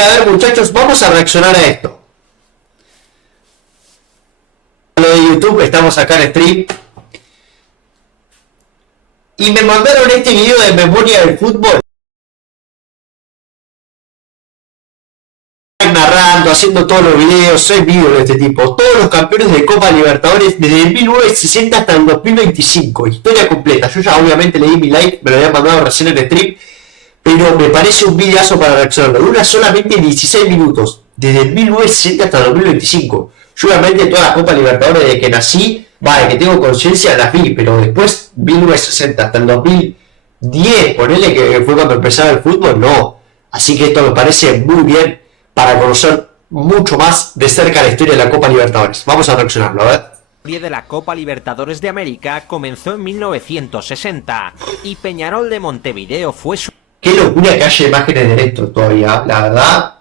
a ver, muchachos, vamos a reaccionar a esto. Lo de YouTube, estamos acá en stream. Y me mandaron este video de memoria del fútbol. Narrando, haciendo todos los videos, soy vivo de este tipo. Todos los campeones de Copa Libertadores desde el 1960 hasta el 2025. Historia completa. Yo ya obviamente le di mi like, me lo había mandado recién en stream. Pero me parece un videazo para reaccionarlo. Dura solamente 16 minutos. Desde el 1960 hasta el 2025. Yo obviamente toda la Copa Libertadores desde que nací, de que tengo conciencia, las vi. Pero después, 1960 hasta el 2010, ponele que fue cuando empezaba el fútbol, no. Así que esto me parece muy bien para conocer mucho más de cerca la historia de la Copa Libertadores. Vamos a reaccionarlo, a ver. La historia de la Copa Libertadores de América comenzó en 1960 y Peñarol de Montevideo fue su... Qué locura que haya imágenes de esto todavía, la verdad,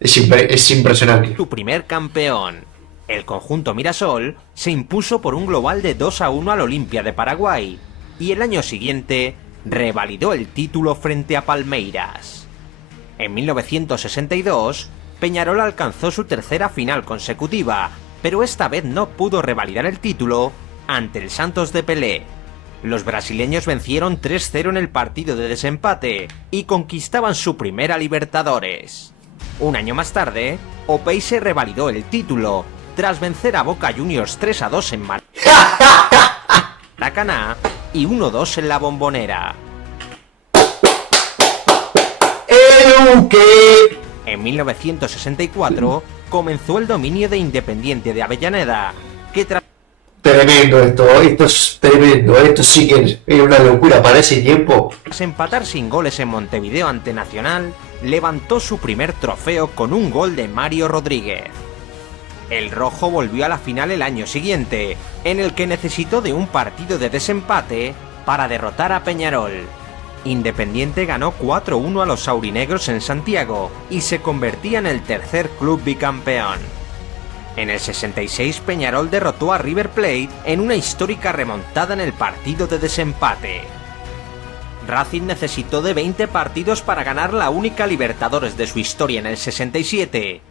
es impresionante. Su primer campeón. El conjunto Mirasol se impuso por un global de 2-1 al Olimpia de Paraguay y el año siguiente revalidó el título frente a Palmeiras. En 1962, Peñarol alcanzó su tercera final consecutiva, pero esta vez no pudo revalidar el título ante el Santos de Pelé. Los brasileños vencieron 3-0 en el partido de desempate y conquistaban su primera Libertadores. Un año más tarde, Opeixe revalidó el título, tras vencer a Boca Juniors 3-2 en Maracaná y 1-2 en la Bombonera. En 1964 comenzó el dominio de Independiente de Avellaneda, que Tremendo esto es tremendo, esto sí que es una locura para ese tiempo. tras empatar sin goles en Montevideo ante Nacional, levantó su primer trofeo con un gol de Mario Rodríguez. El rojo volvió a la final el año siguiente, en el que necesitó de un partido de desempate para derrotar a Peñarol. Independiente ganó 4-1 a los aurinegros en Santiago y se convertía en el tercer club bicampeón. En el 66 Peñarol derrotó a River Plate en una histórica remontada en el partido de desempate. Racing necesitó de 20 partidos para ganar la única Libertadores de su historia en el 67.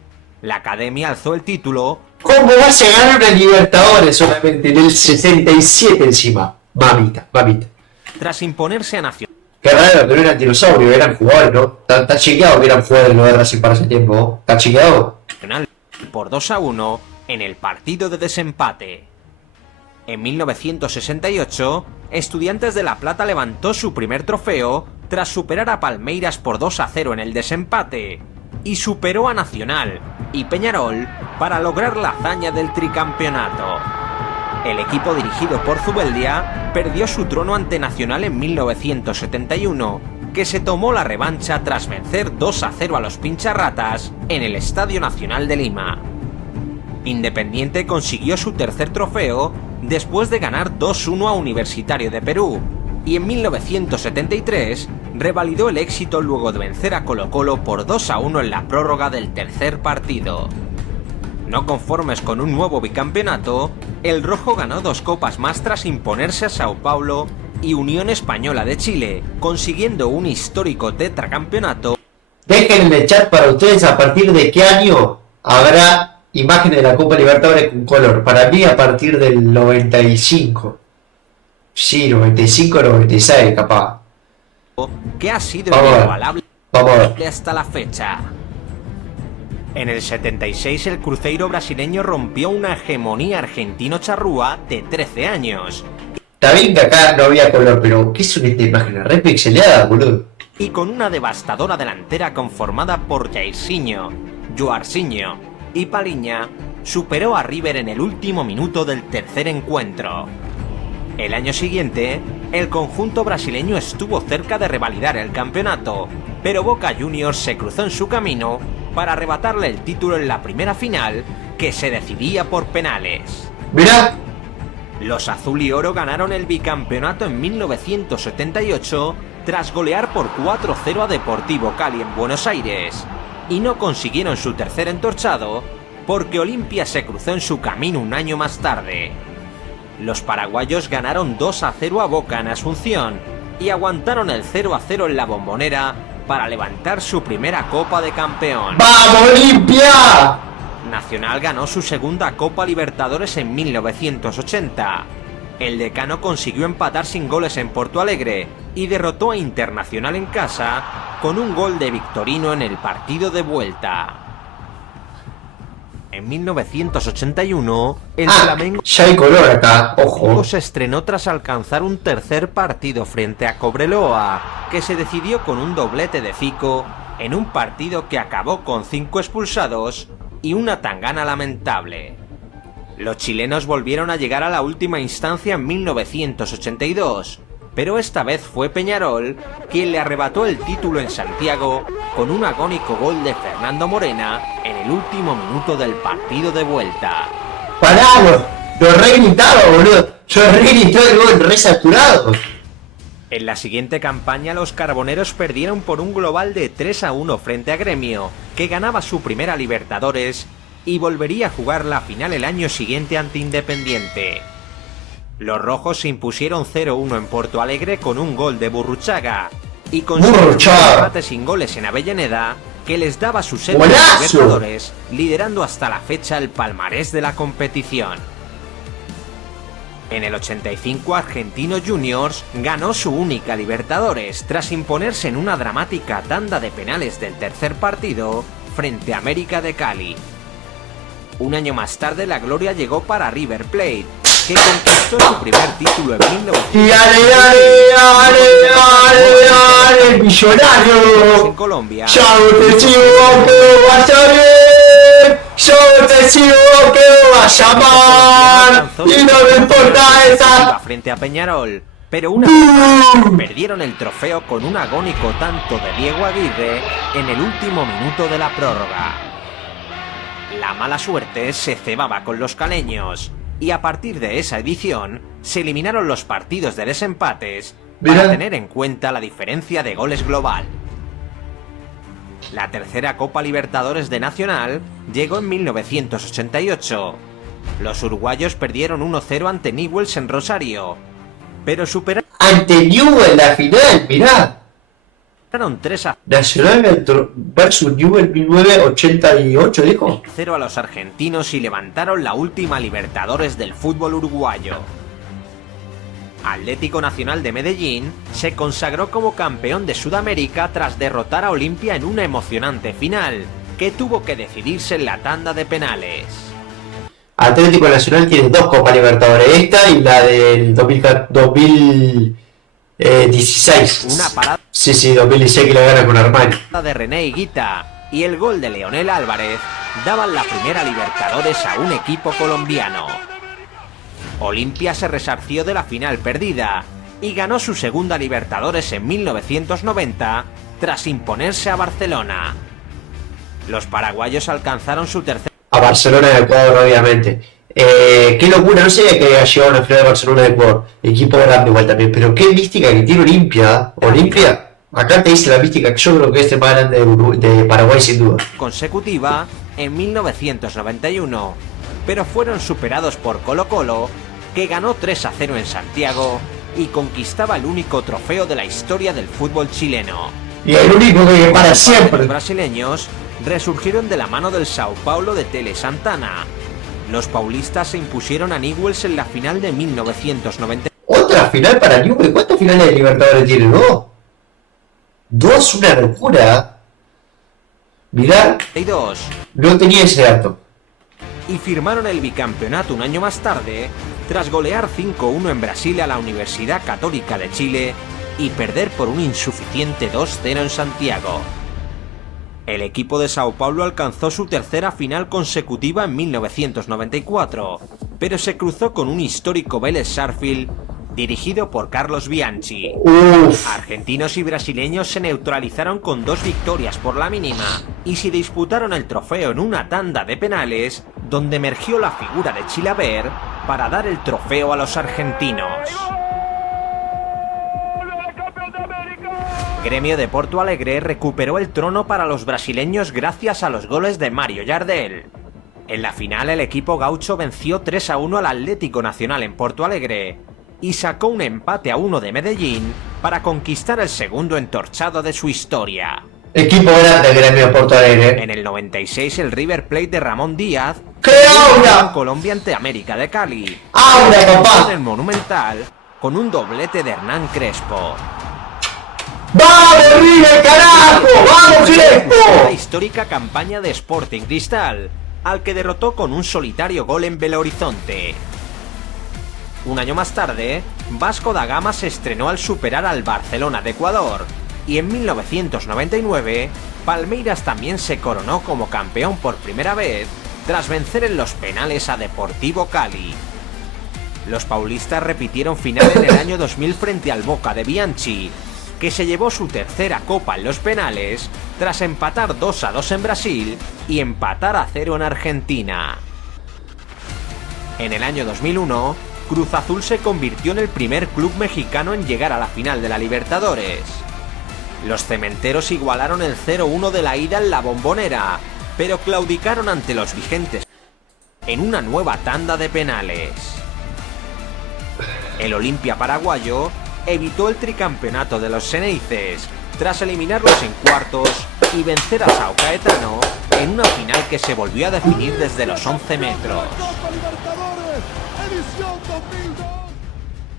La Academia alzó el título. ¿Cómo vas a ganar una Libertadores solamente en el 67 encima? Mamita. Tras imponerse a Nacional. Qué raro que no eran dinosaurios, eran jugadores, ¿no? Está chequeado que eran jugadores no de Racing para ese tiempo, ¿no? Está chequeado. Por 2-1 en el partido de desempate. En 1968, Estudiantes de La Plata levantó su primer trofeo tras superar a Palmeiras por 2-0 en el desempate y superó a Nacional y Peñarol para lograr la hazaña del tricampeonato. El equipo dirigido por Zubeldia perdió su trono ante Nacional en 1971, que se tomó la revancha tras vencer 2-0 a los Pincharratas en el Estadio Nacional de Lima. Independiente consiguió su tercer trofeo después de ganar 2-1 a Universitario de Perú, y en 1973 revalidó el éxito luego de vencer a Colo-Colo por 2-1 en la prórroga del tercer partido. No conformes con un nuevo bicampeonato, el rojo ganó 2 copas más tras imponerse a Sao Paulo y Unión Española de Chile, consiguiendo un histórico tetracampeonato. Dejen en el chat para ustedes a partir de qué año habrá imágenes de la Copa Libertadores con color. Para mí a partir del 95. Sí, 95 96 capaz. Que ha sido inigualable Vamos. hasta la fecha. En el 76 el cruceiro brasileño rompió una hegemonía argentino-charrúa de 13 años. Está bien que acá no había color, pero ¿qué son estas imágenes? Re pixeleadas, boludo. Y con una devastadora delantera conformada por Jairzinho, Joarzinho y Paliña, superó a River en el último minuto del tercer encuentro. El año siguiente, el conjunto brasileño estuvo cerca de revalidar el campeonato, pero Boca Juniors se cruzó en su camino para arrebatarle el título en la primera final, que se decidía por penales. Mirá. Los azul y oro ganaron el bicampeonato en 1978 tras golear por 4-0 a Deportivo Cali en Buenos Aires, y no consiguieron su tercer entorchado porque Olimpia se cruzó en su camino un año más tarde. Los paraguayos ganaron 2-0 a Boca en Asunción y aguantaron el 0-0 en la Bombonera para levantar su primera Copa de Campeón. ¡Vamos, Olimpia! Nacional ganó su segunda Copa Libertadores en 1980. El decano consiguió empatar sin goles en Porto Alegre y derrotó a Internacional en casa con un gol de Victorino en el partido de vuelta. En 1981, el Flamengo ya hay color acá, ojo. se estrenó tras alcanzar un tercer partido frente a Cobreloa, que se decidió con un doblete de Zico en un partido que acabó con 5 expulsados y una tangana lamentable. Los chilenos volvieron a llegar a la última instancia en 1982, pero esta vez fue Peñarol quien le arrebató el título en Santiago con un agónico gol de Fernando Morena en el último minuto del partido de vuelta. ¡Paralo! Lo re gritaba, boludo. Yo re gritó el gol, re saturado. En la siguiente campaña los carboneros perdieron por un global de 3-1 frente a Gremio, que ganaba su primera Libertadores y volvería a jugar la final el año siguiente ante Independiente. Los rojos se impusieron 0-1 en Porto Alegre con un gol de Burruchaga y consiguieron un empate sin goles en Avellaneda que les daba su séptima Libertadores, liderando hasta la fecha el palmarés de la competición. En el 85 Argentinos Juniors ganó su única Libertadores tras imponerse en una dramática tanda de penales del tercer partido frente a América de Cali. Un año más tarde la gloria llegó para River Plate, que conquistó su primer título en 1990 millonario en Colombia. Yo te sigo que vaya bien, yo te sigo que vaya mal, y no me importa esa frente a Peñarol, pero una vez perdieron el trofeo con un agónico tanto de Diego Aguirre en el último minuto de la prórroga. La mala suerte se cebaba con los caleños, y a partir de esa edición se eliminaron los partidos de desempates para tener en cuenta la diferencia de goles global. La tercera Copa Libertadores de Nacional llegó en 1988. Los uruguayos perdieron 1-0 ante Newell's en Rosario, pero superaron ante Newell's en la final, mirá. 3-0 Nacional versus Newell's 1988, dijo. a los argentinos y levantaron la última Libertadores del fútbol uruguayo. Atlético Nacional de Medellín se consagró como campeón de Sudamérica tras derrotar a Olimpia en una emocionante final, que tuvo que decidirse en la tanda de penales. Atlético Nacional tiene 2 Copas Libertadores, esta y la del 2016. Una parada Sí, 2016 que la gana con Armani. de René Higuita y el gol de Leonel Álvarez daban la primera Libertadores a un equipo colombiano. Olimpia se resarció de la final perdida y ganó su segunda Libertadores en 1990 tras imponerse a Barcelona. Los paraguayos alcanzaron su tercer A Barcelona de Ecuador, obviamente. Qué locura, no sé que haya llegado a una final de Barcelona de Ecuador. Equipo grande igual también, pero qué mística que tiene Olimpia. Olimpia, acá te dice la mística que yo creo que es el más grande de Paraguay sin duda. consecutiva en 1991, pero fueron superados por Colo-Colo, que ganó 3-0 en Santiago y conquistaba el único trofeo de la historia del fútbol chileno. Y el único que para siempre. Los brasileños resurgieron de la mano del Sao Paulo de Tele Santana. Los paulistas se impusieron a Newell's en la final de 1990. Otra final para Newell's. ¿Cuántas finales de Libertadores tiene? Dos, una locura. Mirá, no tenía ese dato. Y firmaron el bicampeonato un año más tarde, tras golear 5-1 en Brasil a la Universidad Católica de Chile y perder por un insuficiente 2-0 en Santiago. El equipo de Sao Paulo alcanzó su tercera final consecutiva en 1994, pero se cruzó con un histórico Vélez Sarsfield dirigido por Carlos Bianchi. Argentinos y brasileños se neutralizaron con 2 victorias por la mínima y se disputaron el trofeo en una tanda de penales donde emergió la figura de Chilaver para dar el trofeo a los argentinos. Gremio de Porto Alegre recuperó el trono para los brasileños gracias a los goles de Mario Jardel. En la final el equipo gaucho venció 3-1 al Atlético Nacional en Porto Alegre y sacó un empate a 1 de Medellín para conquistar el segundo entorchado de su historia. Equipo grande Gremio Porto Alegre. En el 96 el River Plate de Ramón Díaz ¡Qué aura! en Colombia ante América de Cali. ¡Aura, papá! En el Monumental con un doblete de Hernán Crespo. ¡Vamos River, carajo! ¡Vamos La Crespo! histórica campaña de Sporting Cristal, al que derrotó con un solitario gol en Belo Horizonte. Un año más tarde, Vasco da Gama se estrenó al superar al Barcelona de Ecuador, y en 1999, Palmeiras también se coronó como campeón por primera vez, tras vencer en los penales a Deportivo Cali. Los paulistas repitieron final en el año 2000 frente al Boca de Bianchi, que se llevó su tercera copa en los penales, tras empatar 2-2 en Brasil y empatar a 0 en Argentina. En el año 2001, Cruz Azul se convirtió en el primer club mexicano en llegar a la final de la Libertadores. Los cementeros igualaron el 0-1 de la ida en la Bombonera, pero claudicaron ante los vigentes en una nueva tanda de penales. El Olimpia paraguayo evitó el tricampeonato de los Xeneices, tras eliminarlos en cuartos y vencer a Sao Caetano en una final que se volvió a definir desde los 11 metros.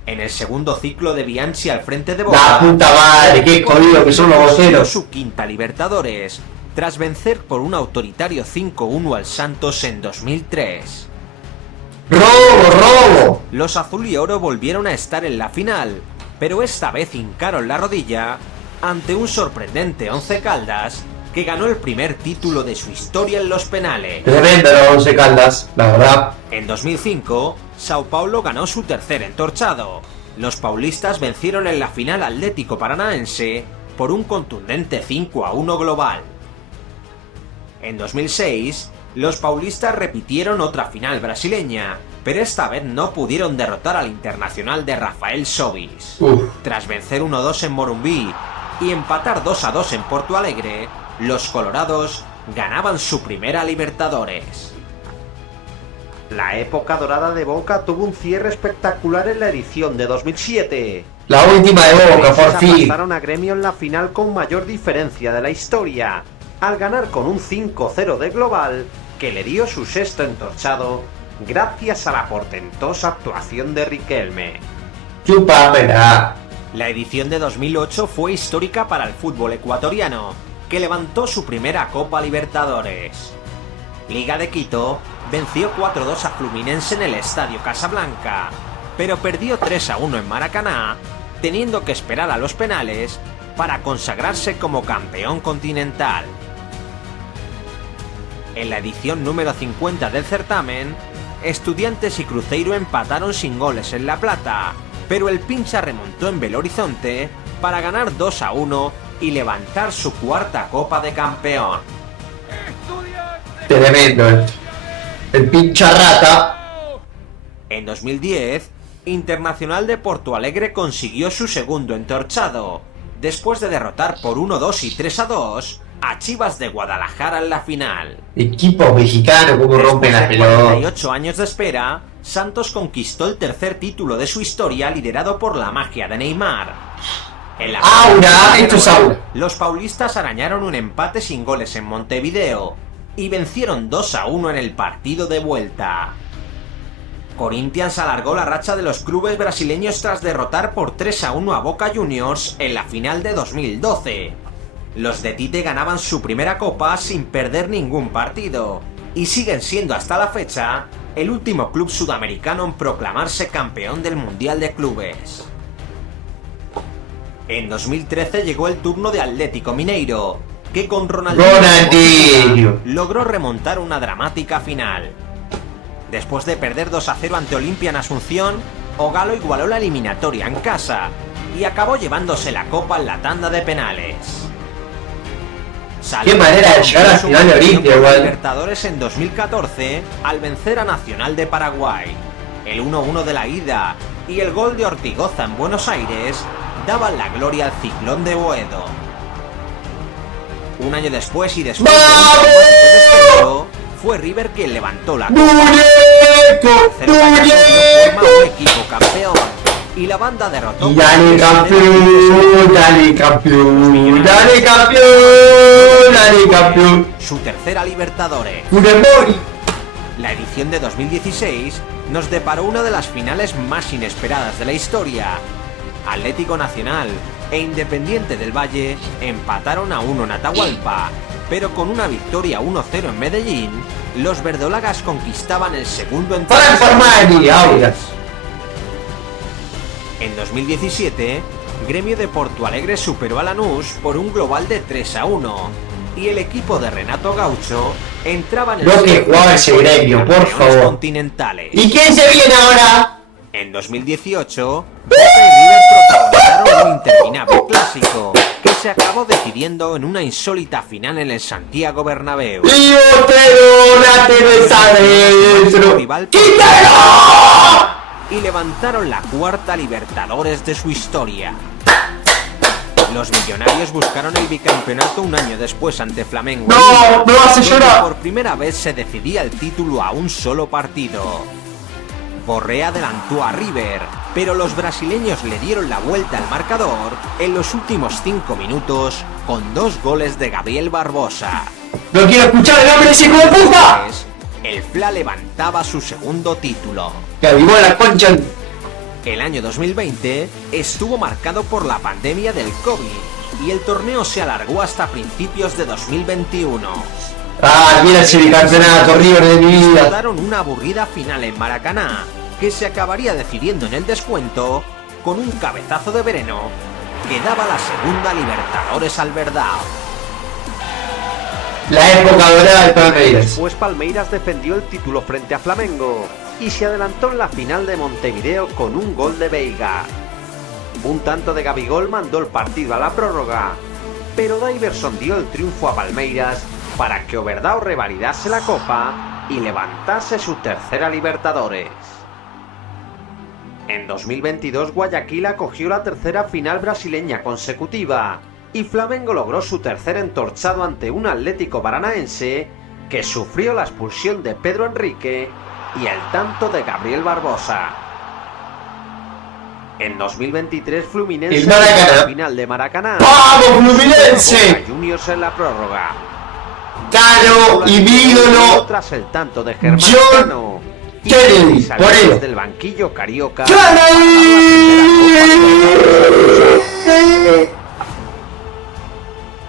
En el segundo ciclo de Bianchi al frente de Boca, ¡La puta madre! ¡Qué jodido que son los voceros! Su quinta Libertadores, tras vencer por un autoritario 5-1 al Santos en 2003. ¡Robo! Los azul y oro volvieron a estar en la final, pero esta vez hincaron la rodilla ante un sorprendente Once Caldas que ganó el primer título de su historia en los penales. Tremendo los Once Caldas, la verdad. En 2005, Sao Paulo ganó su tercer entorchado. Los paulistas vencieron en la final Atlético Paranaense por un contundente 5-1 global. En 2006, los paulistas repitieron otra final brasileña, pero esta vez no pudieron derrotar al Internacional de Rafael Sobis. Tras vencer 1-2 en Morumbí y empatar 2-2 en Porto Alegre, los colorados ganaban su primera Libertadores. La época dorada de Boca tuvo un cierre espectacular en la edición de 2007. La última de Boca, por fin. Pasaron a Gremio en la final con mayor diferencia de la historia, al ganar con un 5-0 de global que le dio su sexto entorchado gracias a la portentosa actuación de Riquelme. Chúpamela. La edición de 2008 fue histórica para el fútbol ecuatoriano, que levantó su primera Copa Libertadores. Liga de Quito venció 4-2 a Fluminense en el Estadio Casablanca, pero perdió 3-1 en Maracaná, teniendo que esperar a los penales para consagrarse como campeón continental. En la edición número 50 del certamen, Estudiantes y Cruzeiro empataron sin goles en La Plata, pero el Pincha remontó en Belo Horizonte para ganar 2-1 y levantar su cuarta Copa de Campeón. Tremendo, el pincha rata. En 2010, Internacional de Porto Alegre consiguió su segundo entorchado, después de derrotar por 1-2 y 3-2 a Chivas de Guadalajara en la final. Equipos mexicanos, como rompen la pelota. 48 años de espera, Santos conquistó el tercer título de su historia liderado por la magia de Neymar. En la ¡Aura! Esto es aura. Los paulistas arañaron un empate sin goles en Montevideo y vencieron 2-1 en el partido de vuelta. Corinthians alargó la racha de los clubes brasileños tras derrotar por 3-1 a Boca Juniors en la final de 2012. Los de Tite ganaban su primera copa sin perder ningún partido, y siguen siendo hasta la fecha el último club sudamericano en proclamarse campeón del Mundial de Clubes. En 2013 llegó el turno de Atlético Mineiro, que con Ronaldinho logró remontar una dramática final. Después de perder 2-0 ante Olimpia en Asunción, Ogalo igualó la eliminatoria en casa y acabó llevándose la copa en la tanda de penales. Qué manera de llegar al final de Olimpia, igual. Libertadores en 2014 al vencer a Nacional de Paraguay. El 1-1 de la ida y el gol de Ortigoza en Buenos Aires daban la gloria al Ciclón de Boedo. Un año después y después de un descenso, fue River quien levantó la copa. ¡Muñeco! Forma un equipo campeón. y la banda derrotó. Dale campeón, dale campeón, dale campeón, dale campeón. Su tercera Libertadores. ¡Funemori! La edición de 2016 nos deparó una de las finales más inesperadas de la historia. Atlético Nacional e Independiente del Valle empataron a 1 en Atahualpa, pero con una victoria 1-0 en Medellín, los verdolagas conquistaban el segundo en Para Formani, Audas. En 2017, Gremio de Porto Alegre superó a Lanús por un global de 3-1 y el equipo de Renato Gaucho entraba en el Lo que jugaba ese Gremio, por campeones favor. continentales. ¿Y quién se viene ahora? En 2018, Boca y River protagonizaron un interminable clásico que se acabó decidiendo en una insólita final en el Santiago Bernabéu. Y Otero, la cerveza dentro. Rival ¡Quítalo! y levantaron la cuarta Libertadores de su historia. Los millonarios buscaron el bicampeonato un año después ante Flamengo. No, me vas a donde llorar. por primera vez se decidía el título a un solo partido. Borré adelantó a River, pero los brasileños le dieron la vuelta al marcador en los últimos 5 minutos con 2 goles de Gabriel Barbosa. No quiero escuchar el nombre de ese hijo de puta. El Fla levantaba su segundo título. Que avivó la concha. El año 2020 estuvo marcado por la pandemia del COVID y el torneo se alargó hasta principios de 2021. Ah, mira ese bicampeonato, River de mi vida. Disputaron una aburrida final en Maracaná que se acabaría decidiendo en el descuento con un cabezazo de Vereno que daba la segunda Libertadores al Verdao. La época dorada del Palmeiras. Después Palmeiras defendió el título frente a Flamengo y se adelantó en la final de Montevideo con un gol de Veiga. Un tanto de Gabigol mandó el partido a la prórroga, pero Daiverson dio el triunfo a Palmeiras para que Overdao revalidase la Copa y levantase su tercera Libertadores. En 2022 Guayaquil acogió la tercera final brasileña consecutiva y Flamengo logró su tercer entorchado ante un Atlético Paranaense que sufrió la expulsión de Pedro Enrique y el tanto de Gabriel Barbosa. En 2023 Fluminense El Maracaná. llegó a la final de Maracaná. ¡Vamos, Fluminense! Boca Juniors en la prórroga. Caro y mi ídolo. Tras el tanto de Germán John Cano y Kennedy, salió por él. desde el banquillo carioca. ¡Kennedy!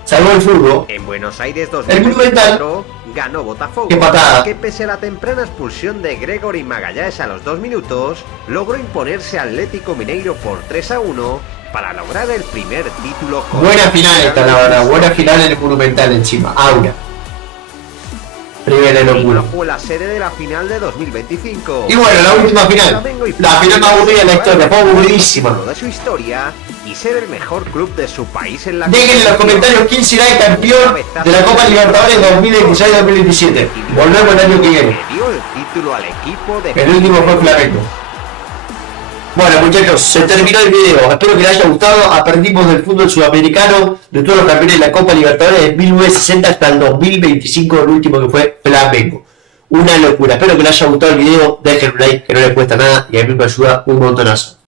Salvó el fútbol. En Buenos Aires El Monumental. 2024 ganó Botafogo, ¡Qué patada! que pese a la temprana expulsión de Gregory Magalhães a los 2 minutos, logró imponerse a Atlético Mineiro por 3-1 para lograr el primer título. Buena final esta, la verdad. Buena final en el Monumental encima. Aura. Primera locura. Fue la sede de la final de 2025. Y bueno, la última final. Flamengo y La final más aburrida de la historia. Fue aburridísima. Lo de su historia y ser el mejor club de su país en la Dejen en los comentarios quién será el campeón de la Copa Libertadores 2026-2027. Volvemos el año que viene. Le dio el título al equipo de El último fue Flamengo. Bueno muchachos, se terminó el video. Espero que les haya gustado. Aprendimos del fútbol sudamericano, de todos los campeones de la Copa Libertadores de 1960 hasta el 2025, el último que fue Flamengo. Una locura. Espero que les haya gustado el video. Dejen un like, que no les cuesta nada y a mí me ayuda un montonazo.